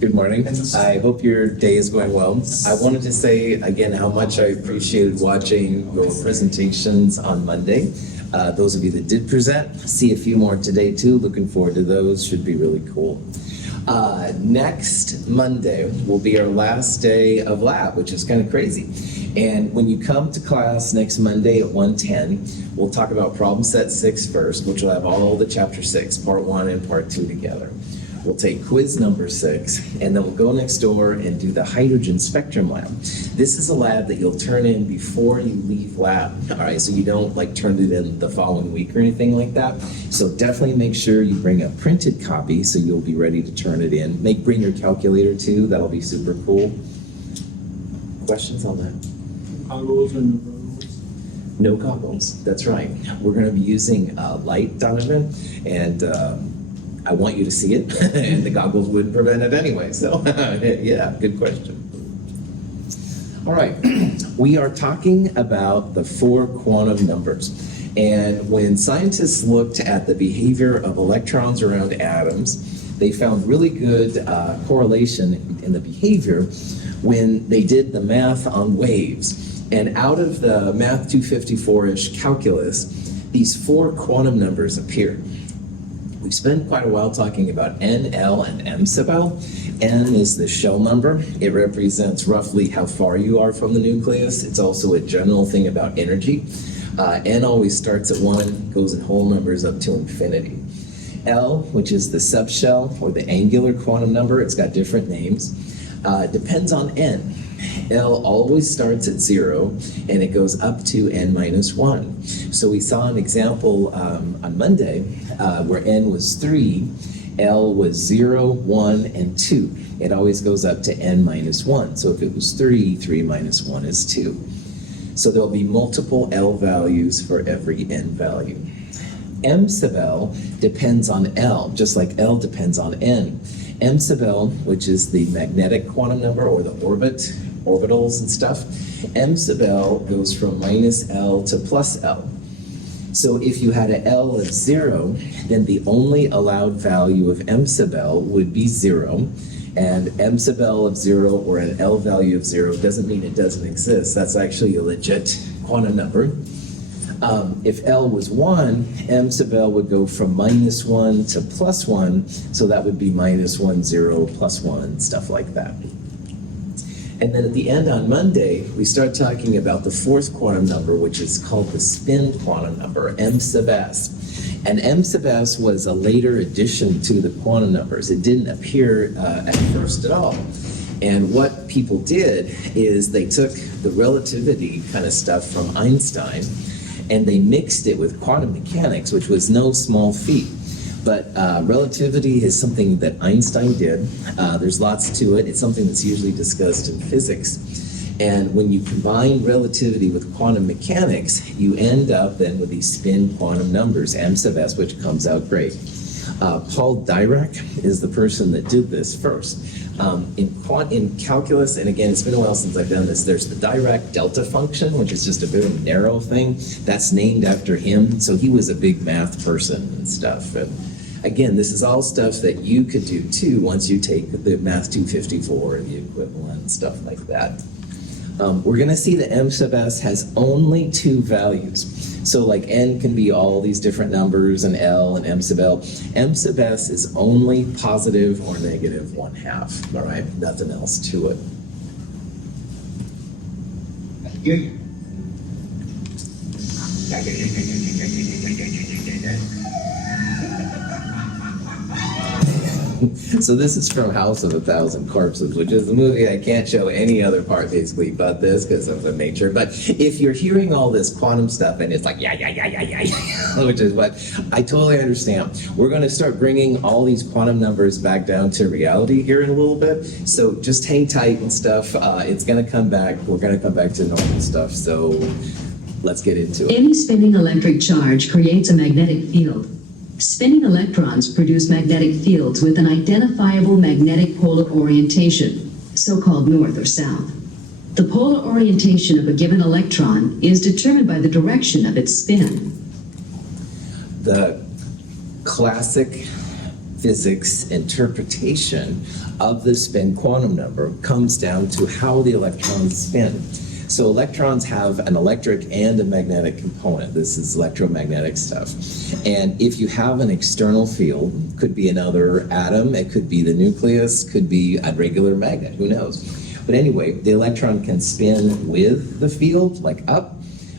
Good morning. I hope your day is going well. I wanted to say again how much I appreciated watching your presentations on Monday. Those of you that did present, see a few more today too. Looking forward to those. Should be really cool. Next Monday will be our last day of lab, which is kind of crazy. And when you come to class next Monday at 1:10, we'll talk about problem set 6 first, which will have all the chapter 6, part 1 and part 2 together. We'll take quiz number 6, and then we'll go next door and do the hydrogen spectrum lab. This is a lab that you'll turn in before you leave lab, all right? So you don't like turn it in the following week or anything like that. So definitely make sure you bring a printed copy so you'll be ready to turn it in. Bring your calculator too, that'll be super cool. Questions on that? Goggles and goggles. No goggles, that's right. We're gonna be using light, Donovan, and I want you to see it, and the goggles would prevent it anyway, so yeah, good question. All right, we are talking about the 4 quantum numbers. And when scientists looked at the behavior of electrons around atoms, they found really good correlation in the behavior when they did the math on waves. And out of the Math 254-ish calculus, these 4 quantum numbers appeared. We spent quite a while talking about N, L, and M sub L. N is the shell number. It represents roughly how far you are from the nucleus. It's also a general thing about energy. N always starts at 1, goes in whole numbers up to infinity. L, which is the subshell or the angular quantum number, it's got different names, depends on N. L always starts at 0 and it goes up to N minus 1. So we saw an example on Monday where N was 3, L was 0, 1, and 2. It always goes up to N minus 1. So if it was 3, 3 minus 1 is 2. So there'll be multiple L values for every N value. M sub L depends on L, just like L depends on N. M sub L, which is the magnetic quantum number or the orbitals and stuff, M sub L goes from minus L to plus L. So if you had an L of 0, then the only allowed value of M sub L would be 0. And M sub L of 0 or an L value of 0 doesn't mean it doesn't exist. That's actually a legit quantum number. If L was 1, M sub L would go from minus 1 to plus 1, so that would be minus 1, 0, plus 1, stuff like that. And then at the end on Monday, we start talking about the 4th quantum number, which is called the spin quantum number, M sub s. And M sub s was a later addition to the quantum numbers. It didn't appear at first at all. And what people did is they took the relativity kind of stuff from Einstein and they mixed it with quantum mechanics, which was no small feat. But relativity is something that Einstein did. There's lots to it. It's something that's usually discussed in physics. And when you combine relativity with quantum mechanics, you end up then with these spin quantum numbers, M sub s, which comes out great. Paul Dirac is the person that did this first. In calculus, and again, it's been a while since I've done this, there's the Dirac delta function, which is just a very narrow thing. That's named after him, so he was a big math person and stuff. And again, this is all stuff that you could do too once you take the Math 254 and the equivalent, stuff like that. We're going to see that M sub s has only 2 values. So like N can be all these different numbers and L and M sub L. M sub s is only positive or negative 1/2, all right? Nothing else to it. So this is from House of a Thousand Corpses, which is a movie I can't show any other part basically but this because of the nature. But if you're hearing all this quantum stuff and it's like, yeah, which is what I totally understand. We're going to start bringing all these quantum numbers back down to reality here in a little bit. So just hang tight and stuff. It's going to come back. We're going to come back to normal stuff. So let's get into it. Any spinning electric charge creates a magnetic field. Spinning electrons produce magnetic fields with an identifiable magnetic polar orientation, so-called north or south. The polar orientation of a given electron is determined by the direction of its spin. The classic physics interpretation of the spin quantum number comes down to how the electrons spin. So electrons have an electric and a magnetic component. This is electromagnetic stuff. And if you have an external field, could be another atom, it could be the nucleus, could be a regular magnet, who knows? But anyway, the electron can spin with the field, like up,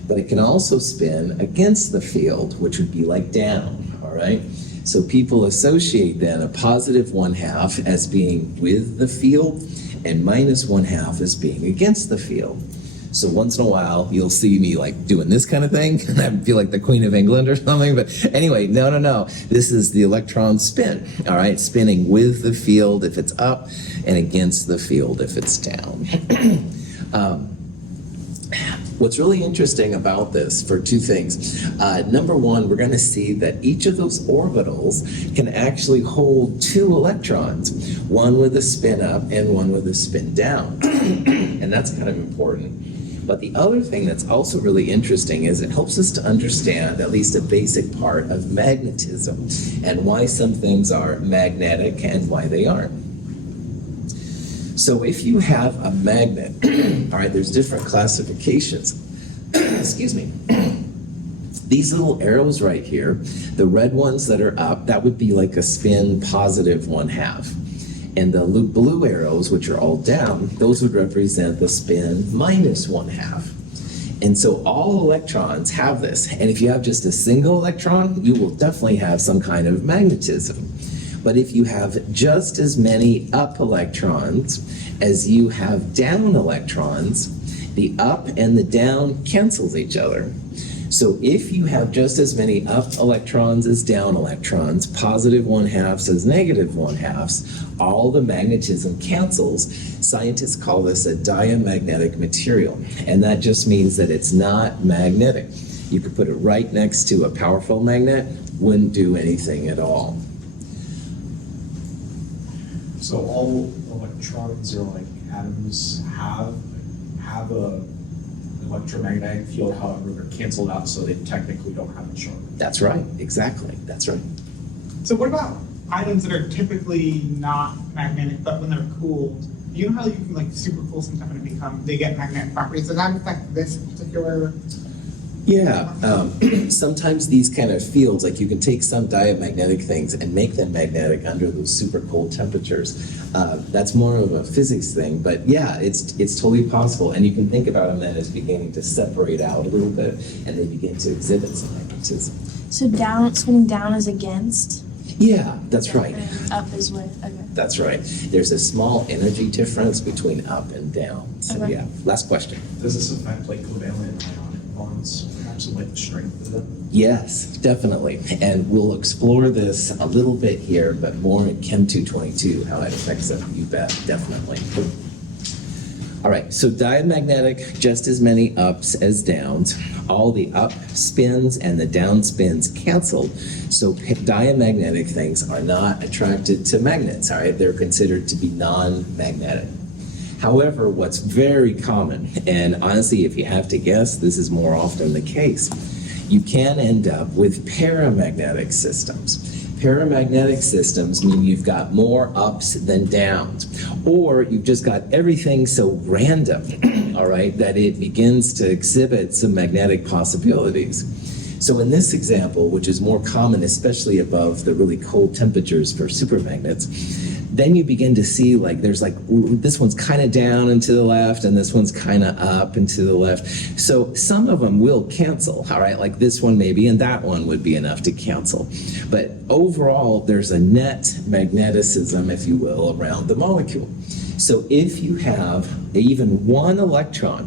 but it can also spin against the field, which would be like down, all right? So people associate then a positive 1/2 as being with the field and minus 1/2 as being against the field. So once in a while, you'll see me like doing this kind of thing, and I feel like the Queen of England or something, but anyway, no. This is the electron spin, all right? Spinning with the field if it's up and against the field if it's down. What's really interesting about this, for two things. Number one, we're going to see that each of those orbitals can actually hold two electrons, one with a spin up and one with a spin down. And that's kind of important. But the other thing that's also really interesting is it helps us to understand at least a basic part of magnetism and why some things are magnetic and why they aren't. So if you have a magnet, all right, there's different classifications. Excuse me. These little arrows right here, the red ones that are up, that would be like a spin positive 1/2. And the blue arrows, which are all down, those would represent the spin minus 1/2. And so all electrons have this. And if you have just a single electron, you will definitely have some kind of magnetism. But if you have just as many up electrons as you have down electrons, the up and the down cancels each other. So if you have just as many up electrons as down electrons, positive 1/2 as negative 1/2, all the magnetism cancels. Scientists call this a diamagnetic material, and that just means that it's not magnetic. You could put it right next to a powerful magnet, wouldn't do anything at all. So all electrons or like atoms have a electromagnetic field, however, they're canceled out, so they technically don't have a charge. That's right, exactly, that's right. So what about items that are typically not magnetic, but when they're cooled, you know how you can like super cool some stuff and they get magnetic properties? Does that affect this particular? Yeah, sometimes these kind of fields, like you can take some diamagnetic things and make them magnetic under those super cold temperatures. That's more of a physics thing, but yeah, it's totally possible. And you can think about them then as beginning to separate out a little bit, and they begin to exhibit some magnetism. So spinning down is against? Yeah, that's right. And up is with, okay. That's right. There's a small energy difference between up and down. So Okay. yeah, last question. Does this affect like covalent and ionic bonds, perhaps like the strength of them? Yes, definitely. And we'll explore this a little bit here, but more in Chem 222, how it affects them. You bet, definitely. All right, so diamagnetic, just as many ups as downs. All the up spins and the down spins canceled. So diamagnetic things are not attracted to magnets, all right? They're considered to be non-magnetic. However, what's very common, and honestly, if you have to guess, this is more often the case, you can end up with paramagnetic systems. Paramagnetic systems mean you've got more ups than downs, or you've just got everything so random, all right, that it begins to exhibit some magnetic possibilities. So in this example, which is more common, especially above the really cold temperatures for supermagnets, then you begin to see like there's like this one's kind of down and to the left and this one's kind of up and to the left. So some of them will cancel, all right, like this one maybe, and that one would be enough to cancel. But overall, there's a net magneticism, if you will, around the molecule. So if you have even one electron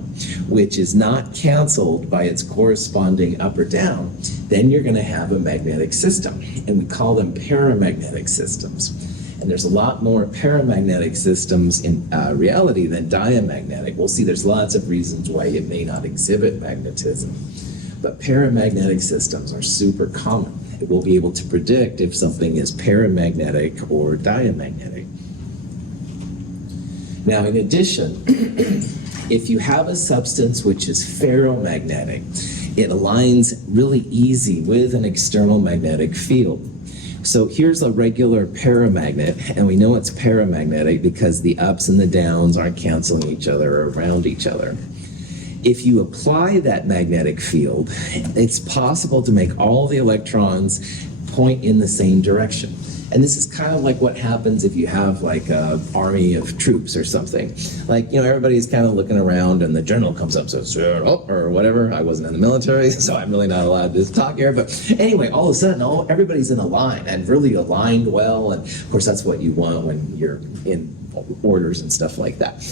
which is not canceled by its corresponding up or down, then you're going to have a magnetic system, and we call them paramagnetic systems. And there's a lot more paramagnetic systems in reality than diamagnetic. We'll see there's lots of reasons why it may not exhibit magnetism. But paramagnetic systems are super common. We'll be able to predict if something is paramagnetic or diamagnetic. Now, in addition, if you have a substance which is ferromagnetic, it aligns really easy with an external magnetic field. So here's a regular paramagnet, and we know it's paramagnetic because the ups and the downs aren't canceling each other or around each other. If you apply that magnetic field, it's possible to make all the electrons point in the same direction. And this is kind of like what happens if you have like an army of troops or something. Like, everybody's kind of looking around and the general comes up and says, oh, or whatever. I wasn't in the military, so I'm really not allowed to talk here. But anyway, all of a sudden, everybody's in a line and really aligned well. And of course, that's what you want when you're in orders and stuff like that.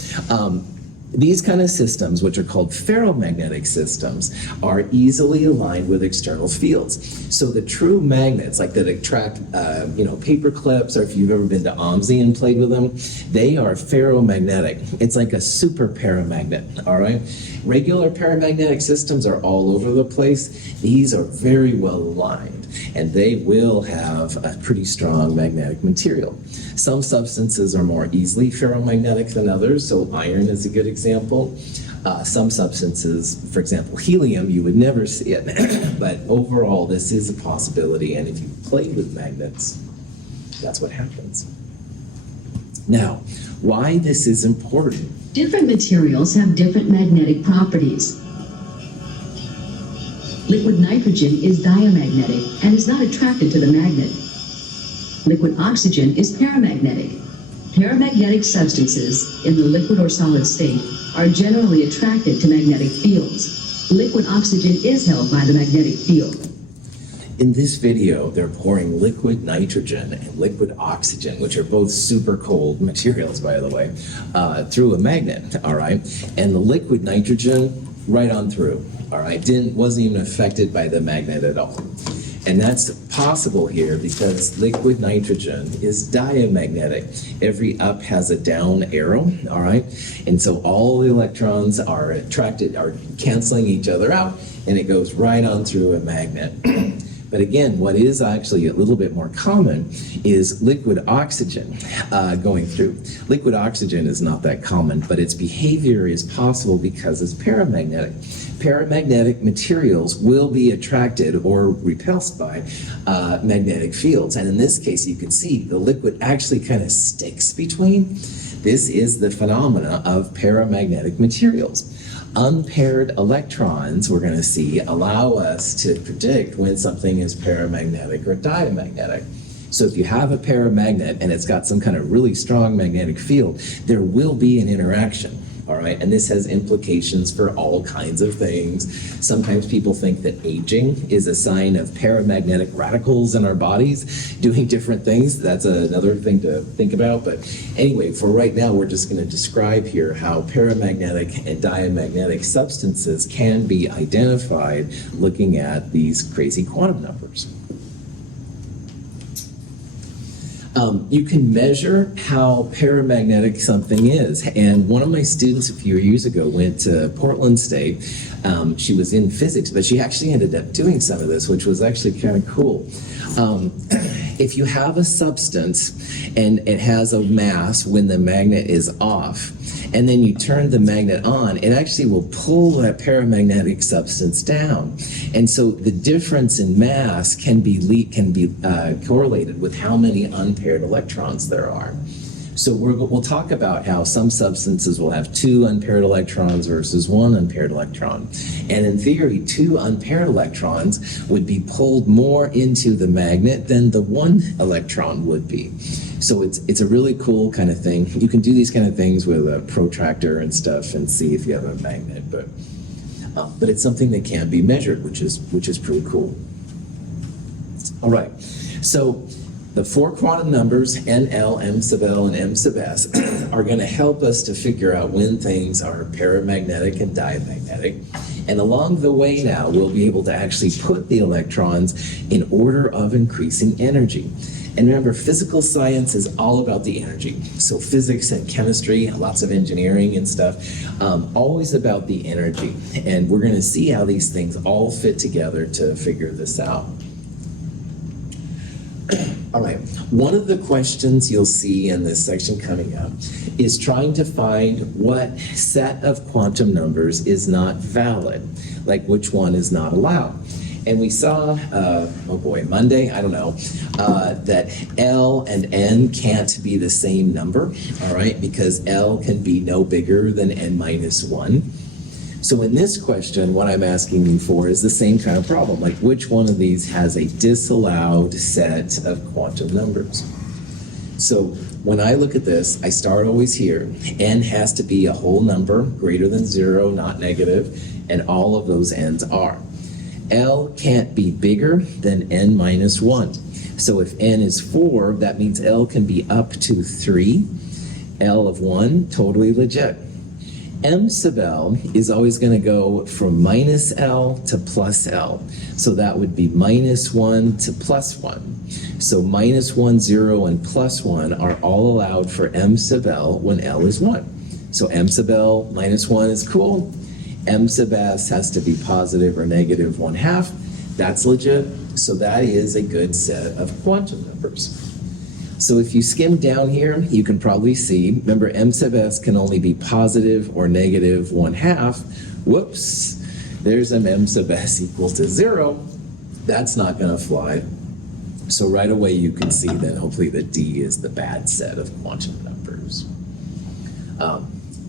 These kind of systems, which are called ferromagnetic systems, are easily aligned with external fields. So the true magnets, like that attract, paper clips, or if you've ever been to OMSI and played with them, they are ferromagnetic. It's like a super paramagnet, all right? Regular paramagnetic systems are all over the place. These are very well aligned, and they will have a pretty strong magnetic material. Some substances are more easily ferromagnetic than others, so iron is a good example. Some substances, for example, helium, you would never see it, but overall this is a possibility, and if you play with magnets, that's what happens. Now, why this is important? Different materials have different magnetic properties. Liquid nitrogen is diamagnetic and is not attracted to the magnet. Liquid oxygen is paramagnetic. Paramagnetic substances in the liquid or solid state are generally attracted to magnetic fields. Liquid oxygen is held by the magnetic field. In this video, they're pouring liquid nitrogen and liquid oxygen, which are both super cold materials, by the way, through a magnet, all right? And the liquid nitrogen, right on through, all right? Wasn't even affected by the magnet at all. And that's possible here because liquid nitrogen is diamagnetic. Every up has a down arrow, all right? And so all the electrons are canceling each other out, and it goes right on through a magnet. But again, what is actually a little bit more common is liquid oxygen going through. Liquid oxygen is not that common, but its behavior is possible because it's paramagnetic. Paramagnetic materials will be attracted or repulsed by magnetic fields. And in this case, you can see the liquid actually kind of sticks between. This is the phenomena of paramagnetic materials. Unpaired electrons, we're going to see, allow us to predict when something is paramagnetic or diamagnetic. So if you have a paramagnet and it's got some kind of really strong magnetic field, there will be an interaction. All right, and this has implications for all kinds of things. Sometimes people think that aging is a sign of paramagnetic radicals in our bodies doing different things. That's another thing to think about. But anyway, for right now, we're just going to describe here how paramagnetic and diamagnetic substances can be identified looking at these crazy quantum numbers. You can measure how paramagnetic something is. And one of my students a few years ago went to Portland State. She was in physics, but she actually ended up doing some of this, which was actually kind of cool. If you have a substance and it has a mass when the magnet is off, and then you turn the magnet on, it actually will pull that paramagnetic substance down. And so the difference in mass can be correlated with how many unpaired electrons there are. So we'll talk about how some substances will have 2 unpaired electrons versus 1 unpaired electron. And in theory, 2 unpaired electrons would be pulled more into the magnet than the 1 electron would be. So it's a really cool kind of thing. You can do these kind of things with a protractor and stuff and see if you have a magnet, but it's something that can be measured, which is pretty cool. All right, so the 4 quantum numbers, NL, M sub L, and M sub S, are going to help us to figure out when things are paramagnetic and diamagnetic. And along the way now, we'll be able to actually put the electrons in order of increasing energy. And remember, physical science is all about the energy. So physics and chemistry, lots of engineering and stuff, always about the energy. And we're going to see how these things all fit together to figure this out. All right, one of the questions you'll see in this section coming up is trying to find what set of quantum numbers is not valid, like which one is not allowed. And we saw, oh boy, Monday, I don't know, that L and N can't be the same number, all right, because L can be no bigger than N minus 1. So in this question, what I'm asking you for is the same kind of problem, like which one of these has a disallowed set of quantum numbers? So when I look at this, I start always here. N has to be a whole number, greater than 0, not negative, and all of those n's are. L can't be bigger than n minus 1. So if n is 4, that means L can be up to 3. L of 1, totally legit. M sub L is always going to go from minus L to plus L. So that would be minus 1 to plus 1. So minus 1, 0, and plus 1 are all allowed for M sub L when L is 1. So M sub L minus 1 is cool. M sub S has to be positive or negative 1/2. That's legit. So that is a good set of quantum numbers. So if you skim down here, you can probably see, remember M sub S can only be positive or negative 1/2. Whoops, there's an M sub S equal to 0. That's not going to fly. So right away you can see then hopefully that D is the bad set of quantum numbers.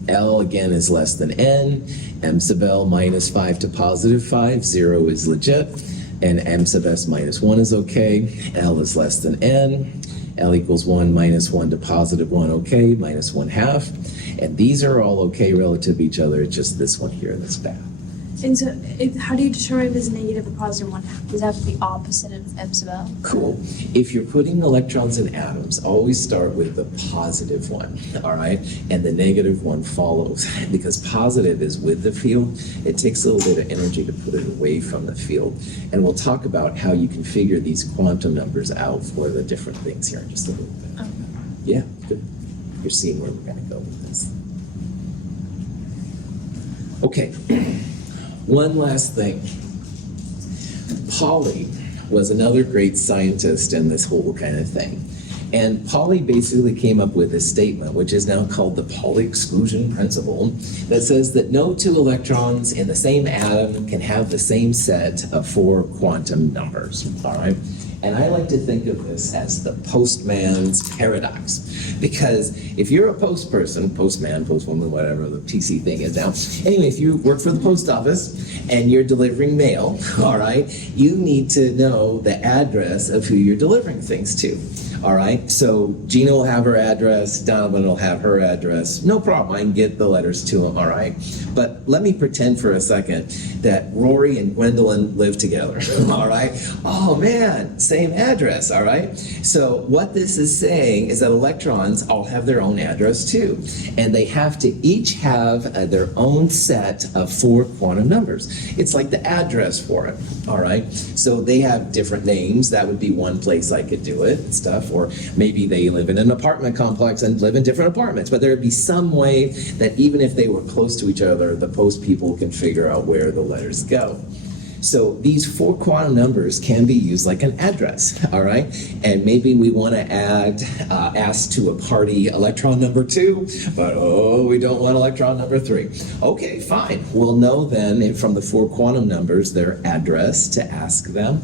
L again is less than N. M sub L minus 5 to positive 5, 0 is legit. And M sub S minus 1 is okay. L is less than N. L equals 1 minus 1 to positive 1, okay, minus 1/2. And these are all okay relative to each other. It's just this one here that's bad. And so, how do you determine if it's negative or positive 1/2? Does that have to be opposite of M sub L? Cool. If you're putting electrons in atoms, always start with the positive one, all right? And the negative one follows. Because positive is with the field, it takes a little bit of energy to put it away from the field. And we'll talk about how you can figure these quantum numbers out for the different things here in just a little bit. Okay. Yeah, good. You're seeing where we're going to go with this. Okay. One last thing. Pauli was another great scientist in this whole kind of thing. And Pauli basically came up with a statement, which is now called the Pauli Exclusion Principle, that says that no two electrons in the same atom can have the same set of 4 quantum numbers, all right? And I like to think of this as the postman's paradox. Because if you're a postperson, postman, postwoman, whatever the PC thing is now, anyway, if you work for the post office and you're delivering mail, all right, you need to know the address of who you're delivering things to. All right, so Gina will have her address, Donovan will have her address. No problem, I can get the letters to them, all right? But let me pretend for a second that Rory and Gwendolyn live together, all right? Oh man, same address, all right? So what this is saying is that electrons all have their own address too. And they have to each have their own set of 4 quantum numbers. It's like the address for it, all right? So they have different names. That would be one place I could do it and stuff. Or maybe they live in an apartment complex and live in different apartments. But there would be some way that even if they were close to each other, the post people can figure out where the letters go. So these 4 quantum numbers can be used like an address, all right? And maybe we want to add ask to a party electron number 2, but oh, we don't want electron number 3. Okay, fine. We'll know then from the 4 quantum numbers their address to ask them.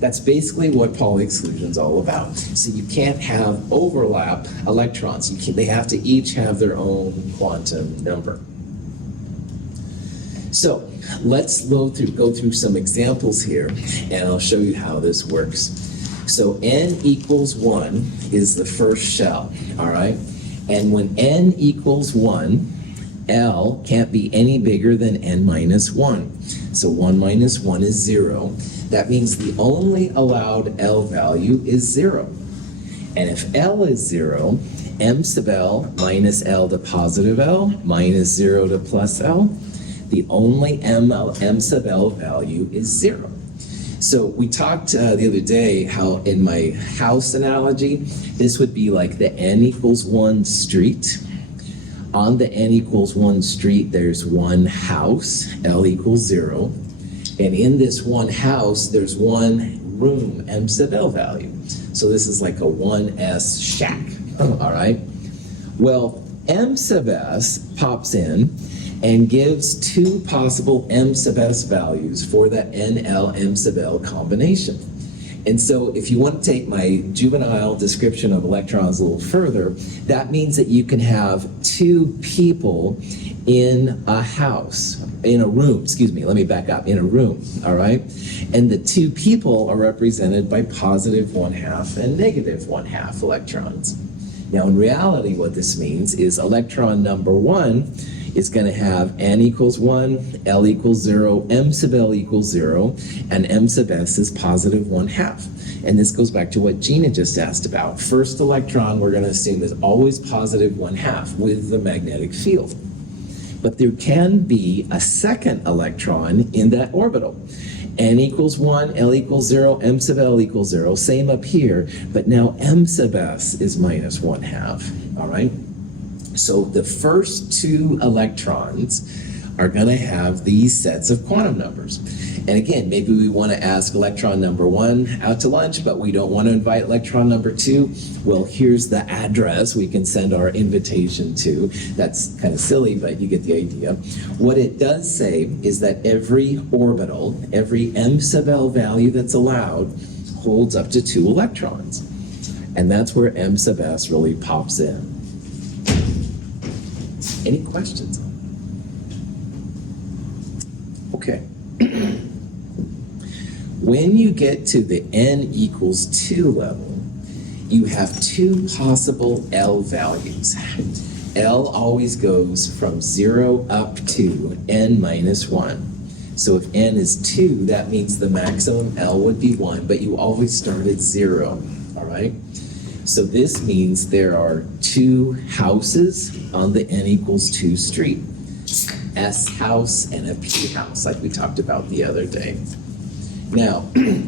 That's basically what Pauli exclusion is all about. So you can't have overlap electrons. They have to each have their own quantum number. So let's go through some examples here, and I'll show you how this works. So n equals 1 is the first shell, all right? And when n equals 1, L can't be any bigger than n minus 1. So 1 minus 1 is 0. That means the only allowed L value is 0. And if L is 0, M sub L minus L to positive L minus 0 to plus L, the only M sub L value is 0. So we talked the other day how in my house analogy, this would be like the n equals 1 street. On the n equals 1 street, there's one house, L equals 0. And in this one house, there's one room, M sub L value. So this is like a 1S shack, all right? Well, M sub S pops in, and gives two possible m sub s values for the NL m sub L combination. And so if you want to take my juvenile description of electrons a little further, that means that you can have two people in a house, in a room, excuse me, let me back up, in a room, all right? And the two people are represented by positive 1/2 and negative 1/2 electrons. Now in reality, what this means is electron number 1 is going to have n equals 1, L equals 0, m sub L equals 0, and m sub S is positive 1/2. And this goes back to what Gina just asked about. First electron, we're going to assume, is always positive 1/2 with the magnetic field. But there can be a second electron in that orbital. N equals 1, L equals 0, m sub L equals 0. Same up here, but now m sub S is minus 1/2, all right? So the first two electrons are going to have these sets of quantum numbers. And again, maybe we want to ask electron number 1 out to lunch, but we don't want to invite electron number 2. Well, here's the address we can send our invitation to. That's kind of silly, but you get the idea. What it does say is that every orbital, every m sub L value that's allowed, holds up to 2 electrons. And that's where m sub S really pops in. Any questions? Okay. When you get to the n equals 2 level, you have two possible L values. L always goes from 0 up to n minus 1. So if n is 2, that means the maximum L would be 1, but you always start at 0, all right? So this means there are two houses on the n equals 2 street. S house and a P house, like we talked about the other day. Now,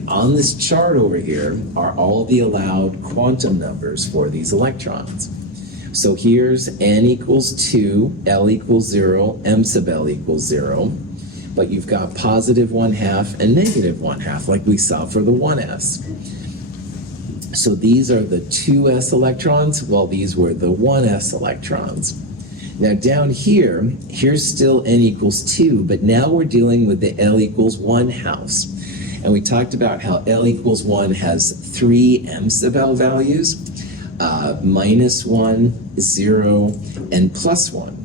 on this chart over here are all the allowed quantum numbers for these electrons. So here's n equals 2, L equals 0, m sub L equals 0. But you've got positive 1/2 and negative 1/2, like we saw for the 1s. So these are the 2s electrons, while these were the 1s electrons. Now down here, here's still n equals 2, but now we're dealing with the L equals 1 house. And we talked about how L equals 1 has 3 m sub L values, minus 1, 0, and plus 1.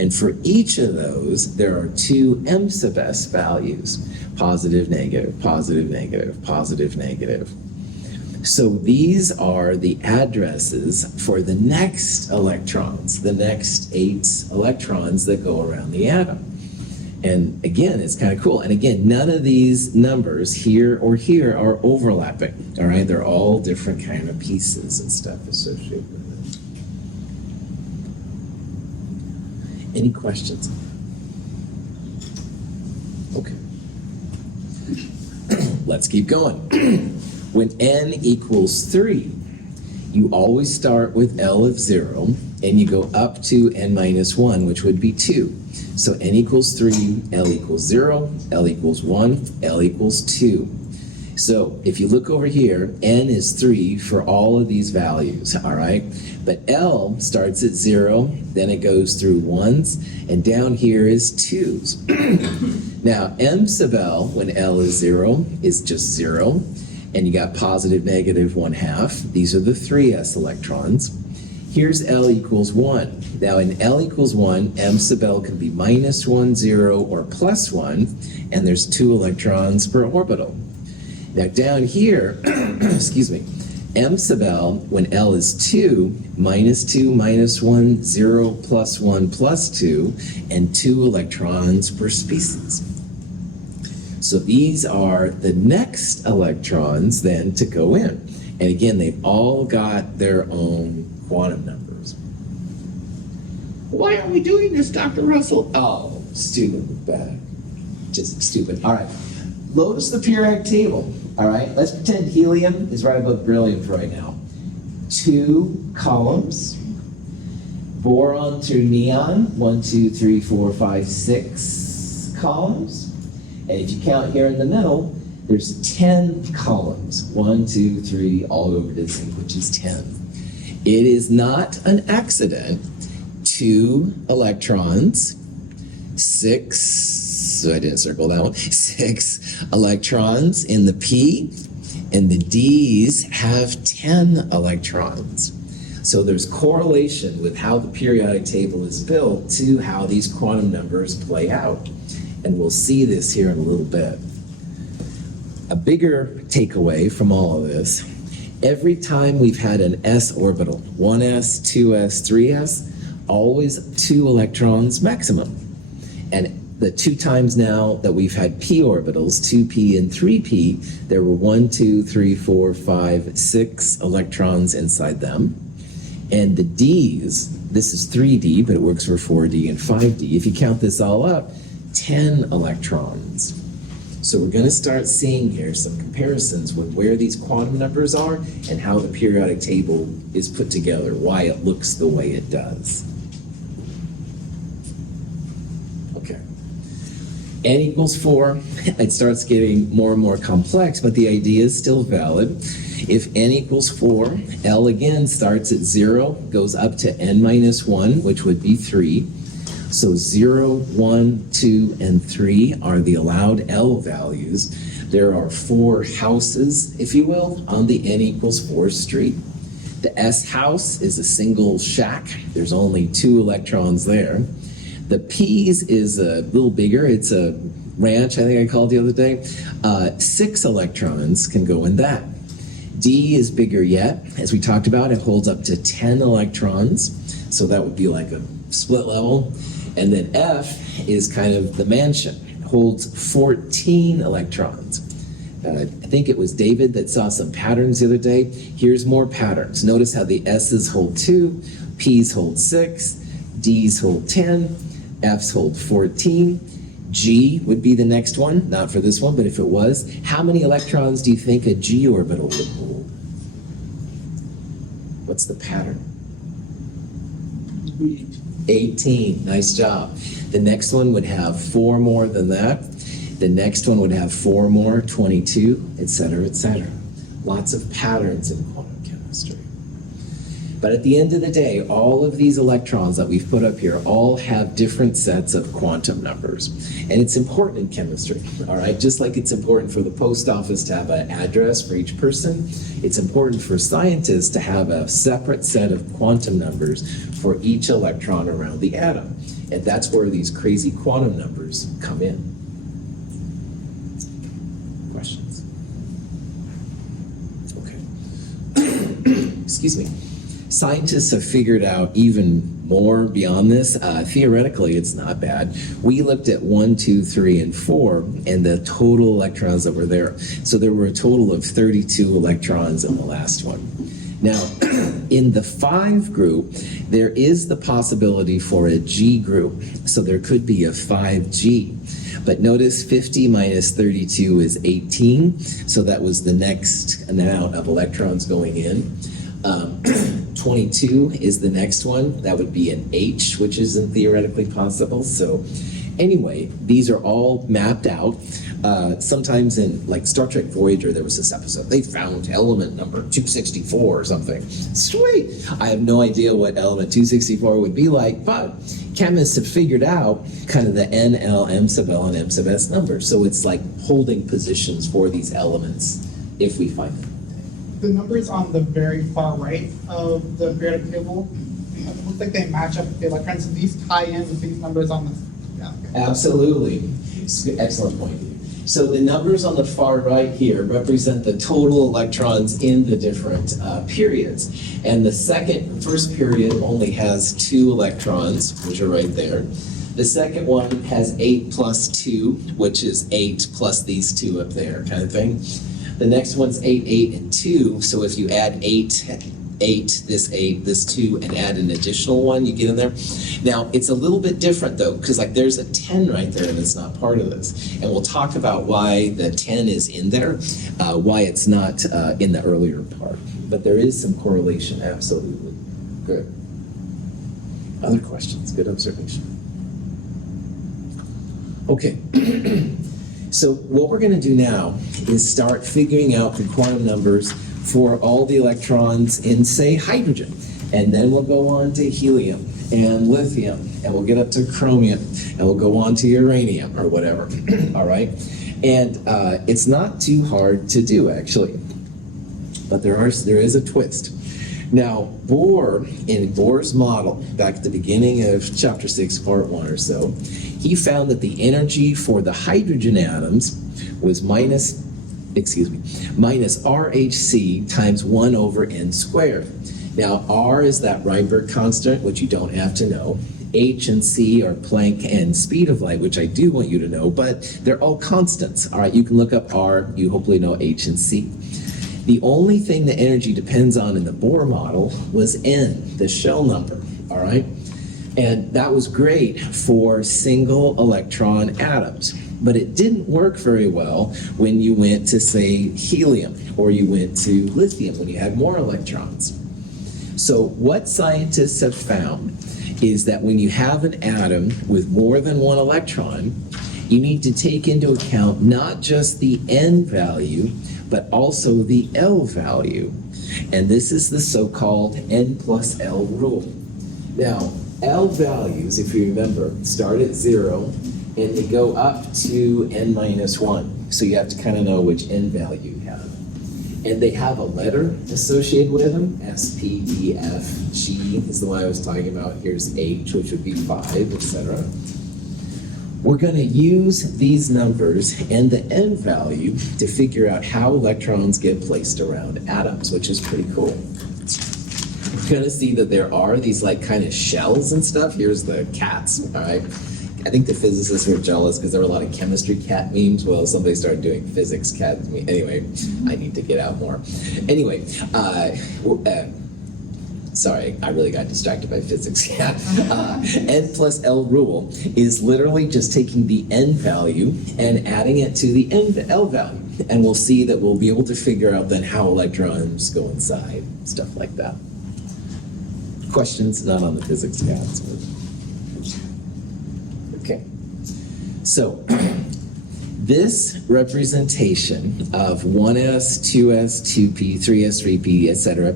And for each of those, there are 2 m sub S values, positive, negative, positive, negative, positive, negative. So these are the addresses for the next electrons, the next 8 electrons that go around the atom. And again, it's kind of cool. And again, none of these numbers here or here are overlapping, all right? They're all different kind of pieces and stuff associated with it. Any questions? Okay. Let's keep going. When n equals 3, you always start with L of 0, and you go up to n minus 1, which would be 2. So n equals 3, L equals 0, L equals 1, L equals 2. So if you look over here, n is 3 for all of these values, all right? But L starts at 0, then it goes through 1s, and down here is 2s. Now, m sub L, when L is 0, is just 0. And you got positive, negative 1/2. These are the 3s electrons. Here's L equals 1. Now in L equals 1, m sub L can be minus 1, 0, or plus 1, and there's 2 electrons per orbital. Now down here, excuse me, m sub L, when L is 2, minus 2, minus 1, 0, plus 1, plus 2, and 2 electrons per species. So these are the next electrons then to go in. And again, they've all got their own quantum numbers. Why are we doing this, Dr. Russell? Oh, stupid, bad. Just stupid. All right. Notice the periodic table. All right. Let's pretend helium is right above beryllium for right now. 2 columns. Boron to neon. 1, 2, 3, 4, 5, 6 columns. And if you count here in the middle, there's 10 columns. 1, 2, 3, all over the zinc, which is 10. It is not an accident 2 electrons 6, so I didn't circle that one, 6 electrons in the P, and the Ds have 10 electrons. So there's correlation with how the periodic table is built to how these quantum numbers play out. And we'll see this here in a little bit. A bigger takeaway from all of this, every time we've had an s orbital, 1s, 2s, 3s, always 2 electrons maximum. And the 2 times now that we've had p orbitals, 2p and 3p, there were 1, 2, 3, 4, 5, 6 electrons inside them. And the Ds, this is 3D, but it works for 4D and 5D. If you count this all up, 10 electrons. So we're going to start seeing here some comparisons with where these quantum numbers are and how the periodic table is put together, why it looks the way it does. Okay. N equals 4, it starts getting more and more complex, but the idea is still valid. If n equals 4, L again starts at 0, goes up to n minus 1, which would be 3. So 0, 1, 2, and 3 are the allowed L values. There are 4 houses, if you will, on the n equals 4 street. The S house is a single shack. There's only 2 electrons there. The P's is a little bigger. It's a ranch, I think I called the other day. 6 electrons can go in that. D is bigger yet. As we talked about, it holds up to 10 electrons. So that would be like a split level. And then F is kind of the mansion. It holds 14 electrons. I think it was David that saw some patterns the other day. Here's more patterns. Notice how the S's hold 2, P's hold 6, D's hold 10, F's hold 14. G would be the next one, not for this one, but if it was, how many electrons do you think a G orbital would hold? What's the pattern? 18, nice job. The next one would have 4 more than that. The next one would have 4 more, 22, etc., etc. Lots of patterns in quantum chemistry. But at the end of the day, all of these electrons that we've put up here all have different sets of quantum numbers. And it's important in chemistry, all right? Just like it's important for the post office to have an address for each person, it's important for scientists to have a separate set of quantum numbers for each electron around the atom. And that's where these crazy quantum numbers come in. Questions? Okay. Excuse me. Scientists have figured out even more beyond this. Theoretically, it's not bad. We looked at 1, 2, 3, and 4, and the total electrons that were there. So there were a total of 32 electrons in the last one. Now, in the 5 group, there is the possibility for a G group. So there could be a 5G. But notice 50 minus 32 is 18. So that was the next amount of electrons going in. 22 is the next one. That would be an H, which isn't theoretically possible. So anyway, these are all mapped out. Sometimes in like Star Trek Voyager, there was this episode. They found element number 264 or something. Sweet. I have no idea what element 264 would be like, but chemists have figured out kind of the N, L, M sub L, and M sub S numbers. So it's like holding positions for these elements if we find them. The numbers on the very far right of the periodic table, it looks like they match up with the electrons. So these tie in with these numbers on the, yeah. Absolutely. Excellent point. So the numbers on the far right here represent the total electrons in the different periods. And the first period only has 2 electrons, which are right there. The second one has 8 plus 2, which is 8 plus these 2 up there, kind of thing. The next one's 8, 8, and 2. So if you add 8, 8, this 8, this 2, and add an additional 1, you get in there. Now, it's a little bit different, though, because like there's a 10 right there, and it's not part of this. And we'll talk about why the 10 is in there, why it's not in the earlier part. But there is some correlation, absolutely. Good. Other questions? Good observation. Okay. So what we're going to do now is start figuring out the quantum numbers for all the electrons in, say, hydrogen. And then we'll go on to helium and lithium, and we'll get up to chromium, and we'll go on to uranium or whatever, all right? And it's not too hard to do, actually, but there is a twist. Now, Bohr, in Bohr's model, back at the beginning of chapter 6, part 1 or so, he found that the energy for the hydrogen atoms was minus RHC times 1 over n squared. Now, R is that Rydberg constant, which you don't have to know. H and C are Planck and speed of light, which I do want you to know, but they're all constants. All right, you can look up R, you hopefully know H and C. The only thing the energy depends on in the Bohr model was N, the shell number, all right? And that was great for single electron atoms, but it didn't work very well when you went to, say, helium, or you went to lithium when you had more electrons. So what scientists have found is that when you have an atom with more than one electron, you need to take into account not just the N value, but also the L value. And this is the so-called N plus L rule. Now, L values, if you remember, start at 0 and they go up to N minus 1. So you have to kind of know which N value you have. And they have a letter associated with them. S, P, D, F, G is the one I was talking about. Here's H, which would be 5, etc. We're going to use these numbers and the N value to figure out how electrons get placed around atoms, which is pretty cool. You're going to see that there are these like kind of shells and stuff. Here's the cats, all right? I think the physicists were jealous because there were a lot of chemistry cat memes. Well, somebody started doing physics cat memes. Anyway, I need to get out more. Anyway, sorry, I really got distracted by physics. N plus L rule is literally just taking the N value and adding it to the L value. And we'll see that we'll be able to figure out then how electrons go inside, stuff like that. Questions? Not on the physics cats. Okay. So, this representation of 1s, 2s, 2p, 3s, 3p, etc.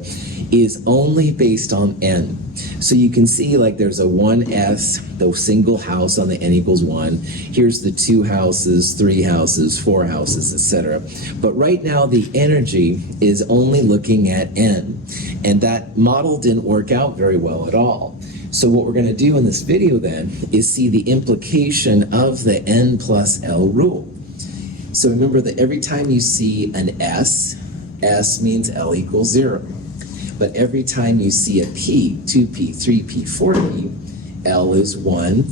is only based on n. So you can see like there's a 1s, the single house on the n equals 1. Here's the 2 houses, 3 houses, 4 houses, etc. But right now the energy is only looking at n. And that model didn't work out very well at all. So what we're going to do in this video then is see the implication of the N plus L rule. So remember that every time you see an S, S means L equals 0. But every time you see a P, 2P, 3P, 4P, L is 1,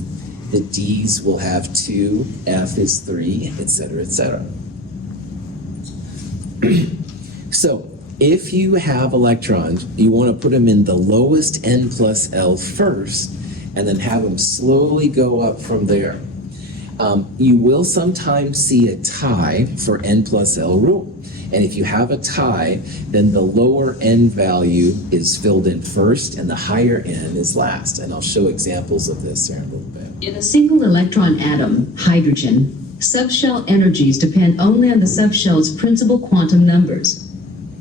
the D's will have 2, F is 3, etc., etc. So if you have electrons, you want to put them in the lowest N plus L first, and then have them slowly go up from there. You will sometimes see a tie for N plus L rule. And if you have a tie, then the lower N value is filled in first, and the higher N is last. And I'll show examples of this here in a little bit. In a single electron atom, hydrogen, subshell energies depend only on the subshell's principal quantum numbers.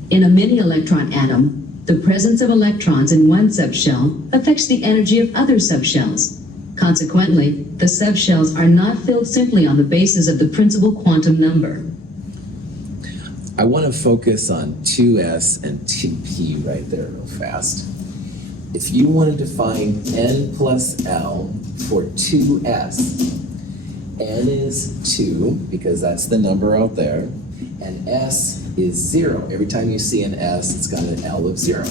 In a mini-electron atom, the presence of electrons in one subshell affects the energy of other subshells. Consequently, the subshells are not filled simply on the basis of the principal quantum number. I want to focus on 2s and 2p right there real fast. If you wanted to find N plus L for 2s, N is 2, because that's the number out there, and S is 0. Every time you see an S, it's got an L of 0.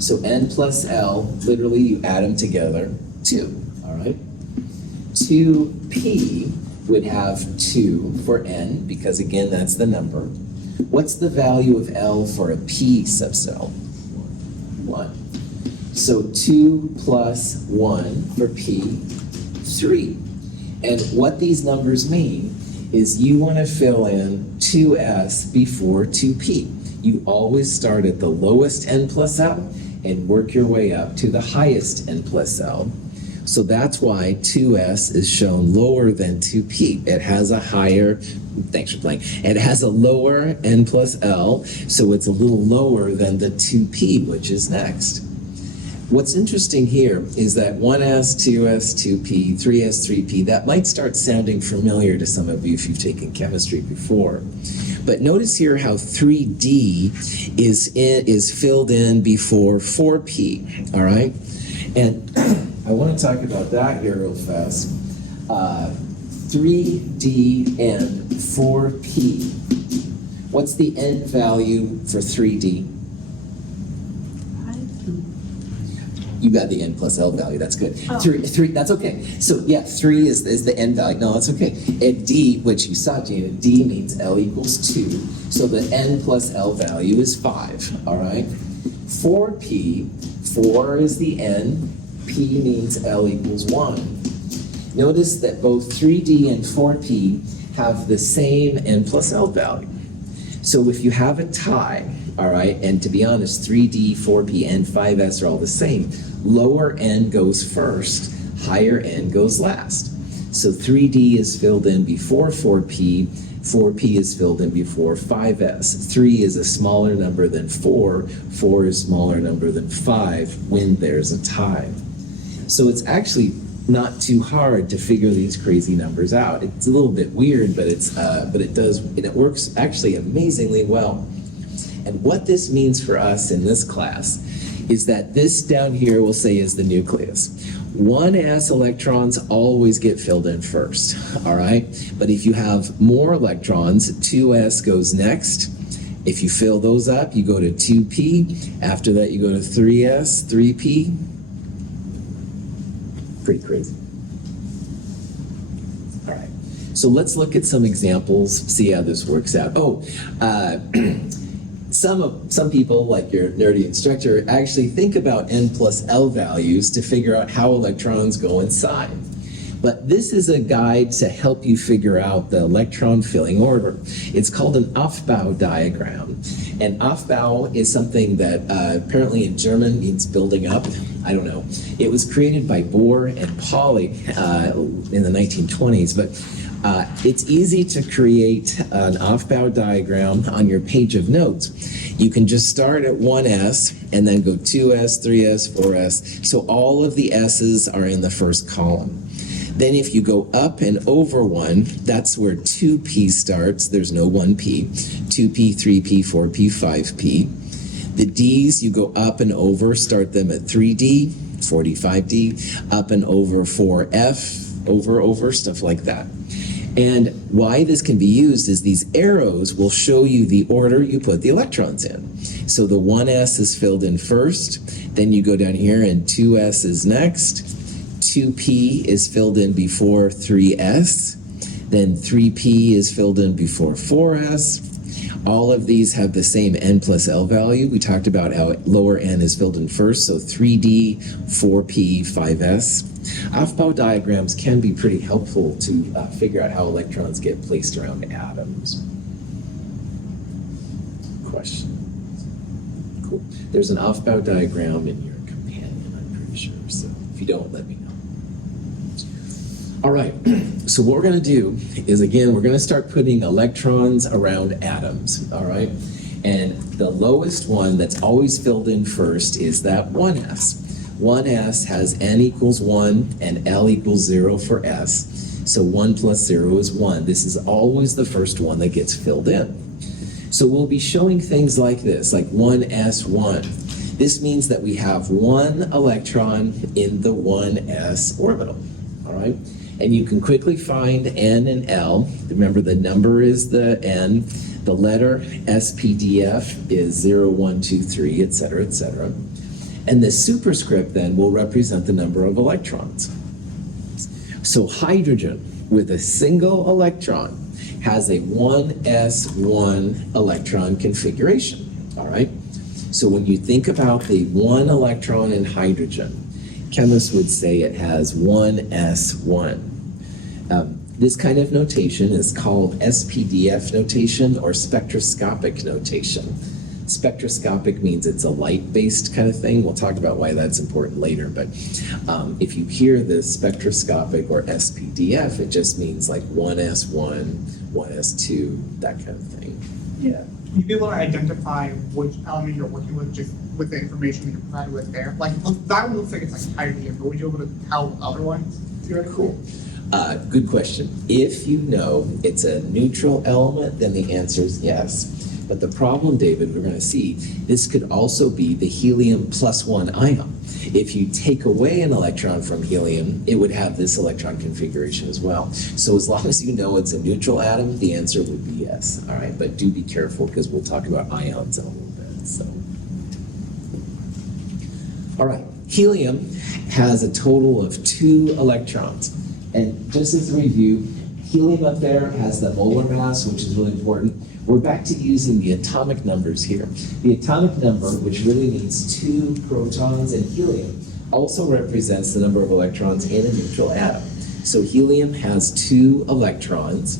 So N plus L, literally you add them together, 2, all right? 2P would have 2 for N, because again, that's the number. What's the value of L for a P subcell? 1. So 2 plus 1 for P, 3. And what these numbers mean is you want to fill in 2s before 2p. You always start at the lowest N plus L and work your way up to the highest N plus L. So that's why 2s is shown lower than 2p. It has a higher, thanks for playing, it has a lower N plus L, so it's a little lower than the 2p, which is next. What's interesting here is that 1s, 2s, 2p, 3s, 3p, that might start sounding familiar to some of you if you've taken chemistry before. But notice here how 3d is filled in before 4p, all right? And I want to talk about that here real fast. 3d and 4p. What's the end value for 3d? You got the n plus L value, that's good. Oh. Three, that's okay. So yeah, 3 is the n value. No, that's okay. And D, which you saw, Gina, D means L equals 2. So the n plus L value is 5, all right? 4p, 4 is the n, p means L equals 1. Notice that both 3d and 4p have the same n plus L value. So if you have a tie, all right, and to be honest, 3d, 4p, and 5s are all the same. Lower n goes first, higher n goes last. So 3d is filled in before 4p, 4p is filled in before 5s. 3 is a smaller number than 4, 4 is a smaller number than 5 when there's a tie. So it's actually not too hard to figure these crazy numbers out. It's a little bit weird, but it works actually amazingly well. And what this means for us in this class is that this down here we'll say is the nucleus. 1s electrons always get filled in first, all right? But if you have more electrons, 2s goes next. If you fill those up, you go to 2p. After that, you go to 3s, 3p. Pretty crazy. All right, so let's look at some examples, see how this works out. Some people, like your nerdy instructor, actually think about n plus L values to figure out how electrons go inside. But this is a guide to help you figure out the electron filling order. It's called an Aufbau diagram. And Aufbau is something that apparently in German means building up. I don't know. It was created by Bohr and Pauli in the 1920s, but it's easy to create an Aufbau diagram on your page of notes. You can just start at 1s and then go 2s, 3s, 4s. So all of the s's are in the first column. Then if you go up and over 1, that's where 2p starts. There's no 1p. 2p, 3p, 4p, 5p. The d's, you go up and over, start them at 3d, 45d, up and over 4f, over, stuff like that. And why this can be used is these arrows will show you the order you put the electrons in. So the 1s is filled in first, then you go down here and 2s is next, 2p is filled in before 3s, then 3p is filled in before 4s. All of these have the same n plus L value. We talked about how lower n is filled in first, so 3d, 4p, 5s. Aufbau diagrams can be pretty helpful to figure out how electrons get placed around atoms. Question? Cool. There's an Aufbau diagram in your companion, I'm pretty sure, so if you don't, let me know. All right, so what we're going to do is, again, we're going to start putting electrons around atoms, all right? And the lowest one that's always filled in first is that 1s. 1s has n equals 1 and L equals 0 for s. So 1 plus 0 is 1. This is always the first one that gets filled in. So we'll be showing things like this, like 1s1. This means that we have one electron in the 1s orbital, all right? And you can quickly find n and L. Remember, the number is the n. The letter SPDF is 0, 1, 2, 3, et cetera, et cetera. And the superscript then will represent the number of electrons. So hydrogen with a single electron has a 1s1 electron configuration, all right? So when you think about the one electron in hydrogen, chemists would say it has 1s1. This kind of notation is called SPDF notation or spectroscopic notation. Spectroscopic means it's a light-based kind of thing. We'll talk about why that's important later, but if you hear the spectroscopic or SPDF, it just means like 1s1, 1s2, that kind of thing. Yeah. Will you be able to identify which element you're working with just with the information that you're provided with there? Like, that one looks like it's like hydrogen, but would you be able to tell the other ones? Cool. Good question. If you know it's a neutral element, then the answer is yes. But the problem, David, we're going to see, this could also be the helium +1 ion. If you take away an electron from helium, it would have this electron configuration as well. So as long as you know it's a neutral atom, the answer would be yes. All right, but do be careful because we'll talk about ions in a little bit. So, all right, helium has a total of 2 electrons. And just as a review, helium up there has the molar mass, which is really important. We're back to using the atomic numbers here. The atomic number, which really means 2 protons in helium, also represents the number of electrons in a neutral atom. So helium has 2 electrons.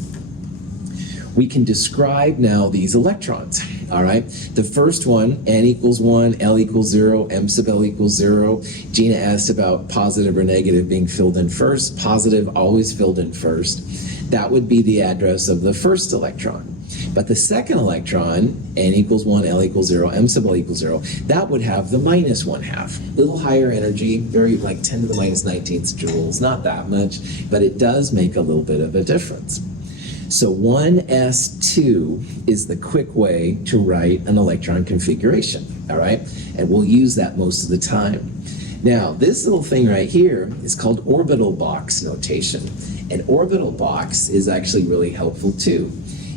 We can describe now these electrons, all right? The first one, N equals 1, L equals 0, M sub L equals 0. Gina asked about positive or negative being filled in first. Positive always filled in first. That would be the address of the first electron. But the second electron, N equals 1, L equals 0, M sub L equals 0, that would have the -1/2. Little higher energy, very like 10 to the -19th joules, not that much, but it does make a little bit of a difference. So 1s2 is the quick way to write an electron configuration, all right? And we'll use that most of the time. Now, this little thing right here is called orbital box notation. And orbital box is actually really helpful too.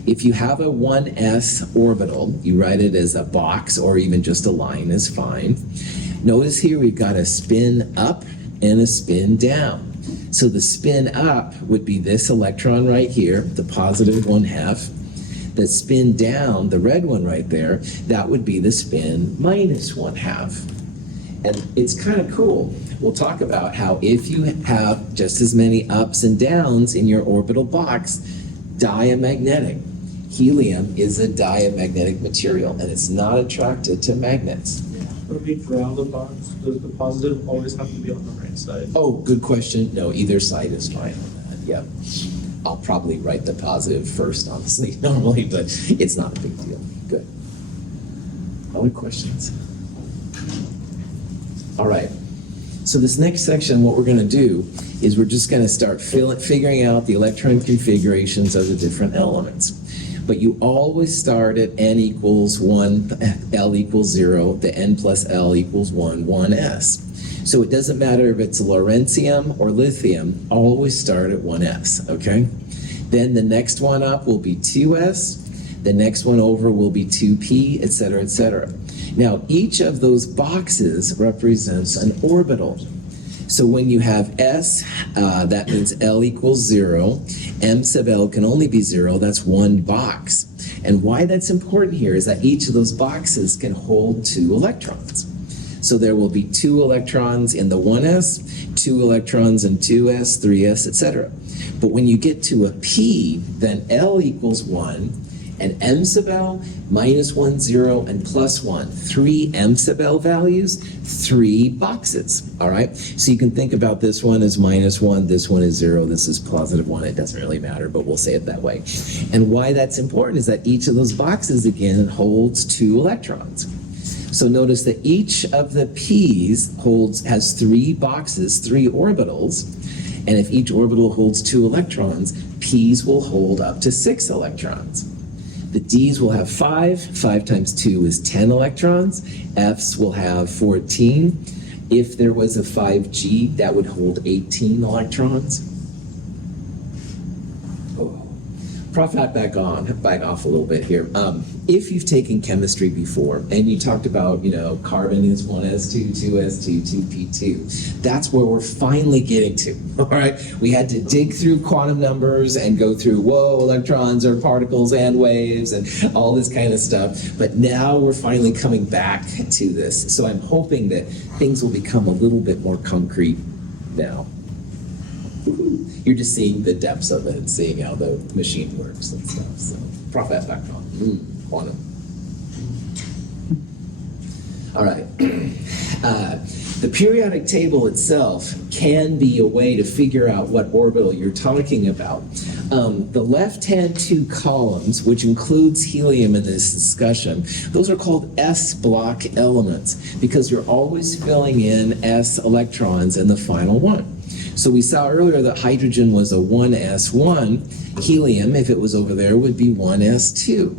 If you have a 1s orbital, you write it as a box or even just a line is fine. Notice here we've got a spin up and a spin down. So the spin up would be this electron right here, the +1/2. The spin down, the red one right there, that would be the spin -1/2. And it's kind of cool. We'll talk about how if you have just as many ups and downs in your orbital box, diamagnetic. Helium is a diamagnetic material and it's not attracted to magnets. When we draw the box, does the positive always have to be on the right side? Oh, good question. No, either side is fine on that. Yep. I'll probably write the positive first, honestly, normally, but it's not a big deal. Good. Other questions? All right. So this next section, what we're going to do is we're just going to start figuring out the electron configurations of the different elements. But you always start at N equals 1, L equals 0, the N plus L equals 1, 1s. So it doesn't matter if it's lawrencium or lithium, always start at 1s, okay? Then the next one up will be 2s, the next one over will be 2p, et cetera, et cetera. Now, each of those boxes represents an orbital. So when you have S, that means L equals 0. M sub L can only be 0. That's one box. And why that's important here is that each of those boxes can hold 2 electrons. So there will be 2 electrons in the 1s, 2 electrons in 2s, 3s, etc. But when you get to a P, then L equals 1, and M sub L, -1, 0, and +1. 3 M sub L values, 3 boxes, all right? So you can think about this one as -1, this one is 0, this is +1. It doesn't really matter, but we'll say it that way. And why that's important is that each of those boxes, again, holds 2 electrons. So notice that each of the P's has 3 boxes, 3 orbitals, and if each orbital holds 2 electrons, P's will hold up to 6 electrons. The D's will have 5. 5 times 2 is 10 electrons. F's will have 14. If there was a 5G, that would hold 18 electrons. Oh. Prof, back off a little bit here. If you've taken chemistry before and you talked about, carbon is 1s2, 2s2, 2p2, that's where we're finally getting to, all right? We had to dig through quantum numbers and go through, electrons are particles and waves and all this kind of stuff. But now we're finally coming back to this. So I'm hoping that things will become a little bit more concrete now. You're just seeing the depths of it and seeing how the machine works and stuff. So, Prof, back on. Quantum. All right. The periodic table itself can be a way to figure out what orbital you're talking about. The left-hand two columns, which includes helium in this discussion, those are called S block elements because you're always filling in S electrons in the final one. So we saw earlier that hydrogen was a 1s1, helium, if it was over there, would be 1s2.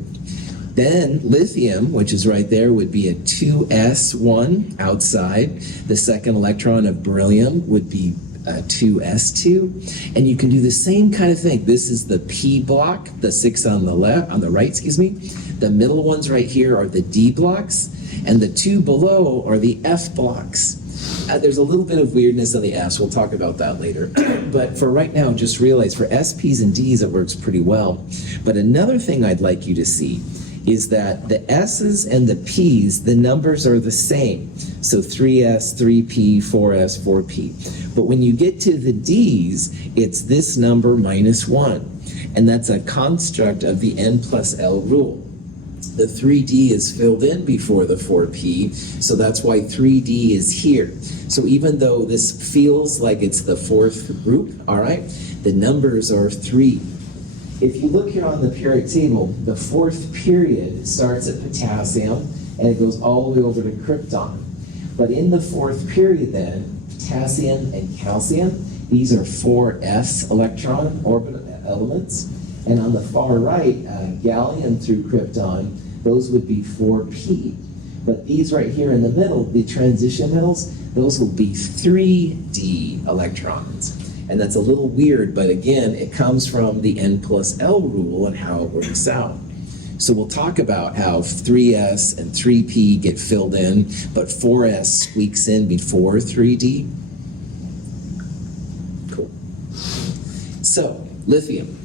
Then lithium, which is right there, would be a 2s1 outside. The second electron of beryllium would be 2s2, and you can do the same kind of thing. This is the p block, the 6 on the right, the middle ones right here are the d blocks, and the two below are the f blocks. There's a little bit of weirdness on the f's, we'll talk about that later, but for right now, just realize for s, p's, and d's it works pretty well. But another thing I'd like you to see is that the s's and the p's, the numbers are the same. So 3s, 3p, 4s, 4p. But when you get to the d's, it's this number minus 1. And that's a construct of the n plus L rule. The 3d is filled in before the 4p, so that's why 3d is here. So even though this feels like it's the fourth group, all right, the numbers are 3. If you look here on the periodic table, the fourth period starts at potassium and it goes all the way over to krypton. But in the fourth period then, potassium and calcium, these are 4s electron orbital elements. And on the far right, gallium through krypton, those would be 4p. But these right here in the middle, the transition metals, those will be 3d electrons. And that's a little weird, but again, it comes from the n plus L rule and how it works out. So we'll talk about how 3s and 3p get filled in, but 4s squeaks in before 3d. Cool. So, lithium.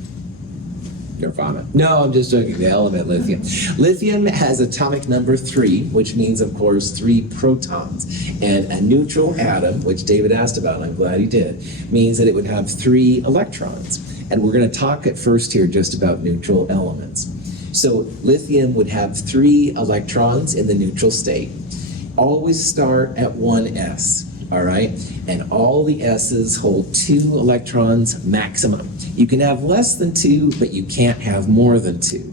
Nirvana. No, I'm just joking. The element lithium. Lithium has atomic number 3, which means, of course, 3 protons. And a neutral atom, which David asked about, and I'm glad he did, means that it would have 3 electrons. And we're going to talk at first here just about neutral elements. So lithium would have 3 electrons in the neutral state. Always start at 1s. All right, and all the s's hold 2 electrons maximum. You can have less than 2, but you can't have more than 2.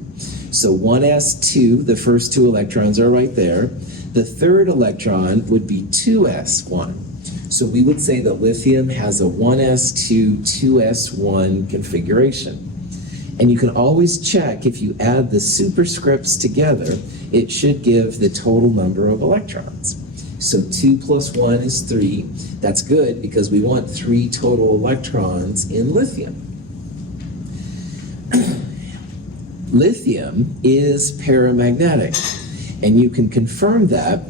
So 1s2, the first 2 electrons are right there. The third electron would be 2s1. So we would say that lithium has a 1s2, 2s1 configuration. And you can always check if you add the superscripts together, it should give the total number of electrons. So 2 plus 1 is 3. That's good because we want 3 total electrons in lithium. Lithium is paramagnetic, and you can confirm that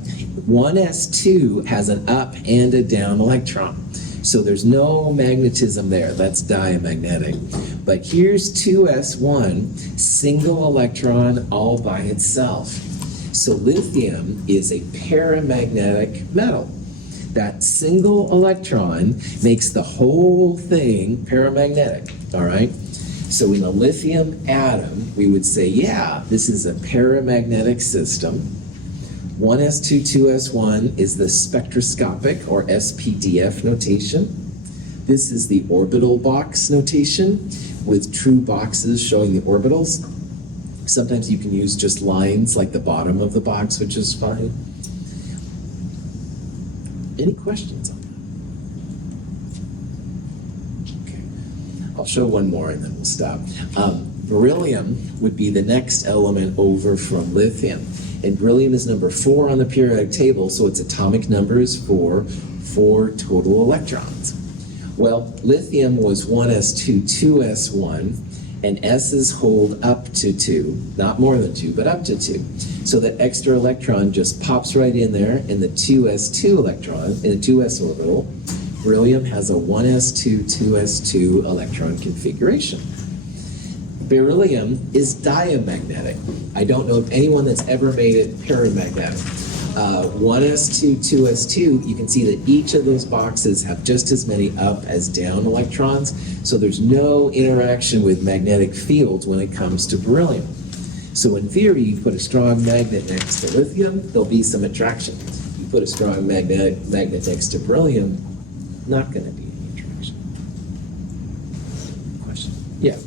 1s2 has an up and a down electron. So there's no magnetism there. That's diamagnetic. But here's 2s1, single electron all by itself. So lithium is a paramagnetic metal. That single electron makes the whole thing paramagnetic, all right? So in a lithium atom, we would say, yeah, this is a paramagnetic system. 1s2, 2s1 is the spectroscopic or SPDF notation. This is the orbital box notation with true boxes showing the orbitals. Sometimes you can use just lines like the bottom of the box, which is fine. Any questions on that? Okay. I'll show one more and then we'll stop. Beryllium would be the next element over from lithium. And beryllium is number 4 on the periodic table, so its atomic number is 4 total electrons. Well, lithium was 1s2, 2s1, and s's hold up to 2, not more than 2, but up to 2. So that extra electron just pops right in there in the 2s2 electron, in the 2s orbital. Beryllium has a 1s2, 2s2 electron configuration. Beryllium is diamagnetic. I don't know of anyone that's ever made it paramagnetic. 1s2, 2s2, you can see that each of those boxes have just as many up as down electrons, so there's no interaction with magnetic fields when it comes to beryllium. So in theory, you put a strong magnet next to lithium, there'll be some attraction. You put a strong magnet next to beryllium, not going to be any attraction. Question? Yeah.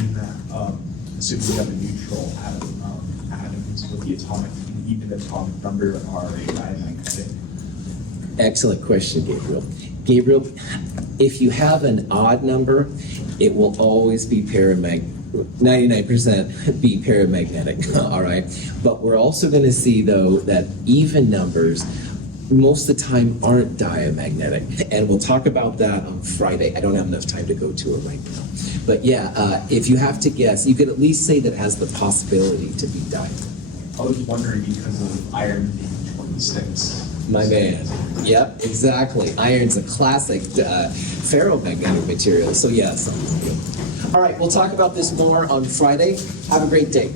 mean that, assuming you have a neutral atoms with the atomic, even atomic number are diamagnetic? Excellent question, Gabriel. Gabriel, if you have an odd number, it will always be 99% be paramagnetic, all right? But we're also going to see, though, that even numbers most of the time aren't diamagnetic. And we'll talk about that on Friday. I don't have enough time to go to it right now. But yeah, if you have to guess, you could at least say that it has the possibility to be diamagnetic. I was wondering because of iron being 26. My man. Yep, exactly. Iron's a classic ferromagnetic material. So yes. All right, we'll talk about this more on Friday. Have a great day.